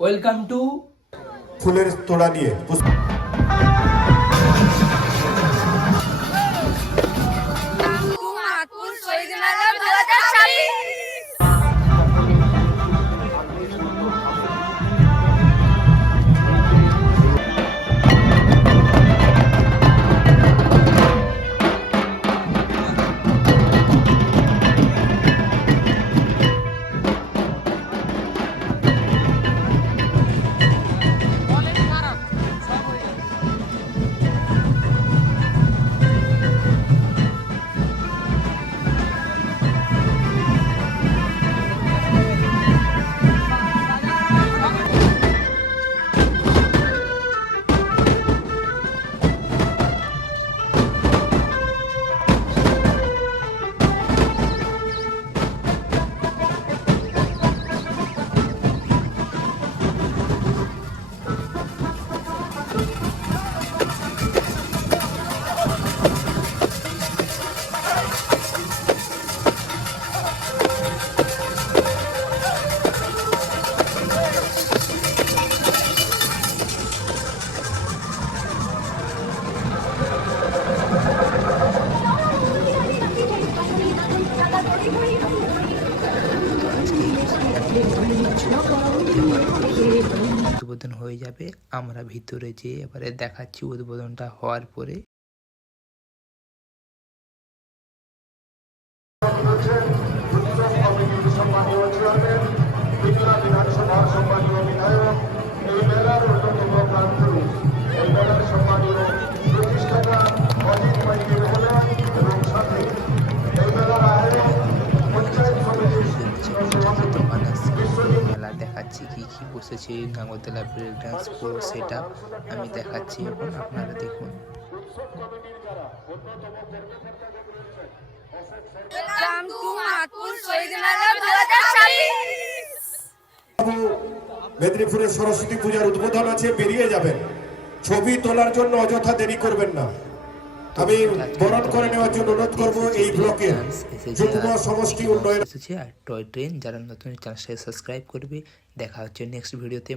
Welcome to ফুলের তোড়া নিয়ে উদ্বোধন হয়ে যাবে। আমরা ভিতরে যেয়ে এবারে দেখাচ্ছি উদ্বোধনটা হওয়ার পরে। মেলা দেখাচ্ছি কি কি বসেছে, নাগরদোলা, ব্রেক ডান্স, পুরো সেট আমি দেখাচ্ছি এখন, আপনারা দেখুন। মেদিনীপুরের সরস্বতী পূজার উদ্বোধন আছে, বেরিয়ে যাবেন। ছবি তোলার জন্য অযথা দেরি করবেন না। আমি বরণ করে নেওয়ার জন্য অনুরোধ করবো এই ব্লকের যুগ্ম সমষ্টি উন্নয়ন আর টয় ট্রেন। যারা নতুন চ্যানেলটা সাবস্ক্রাইব করবে, দেখা হচ্ছে নেক্সট ভিডিওতে।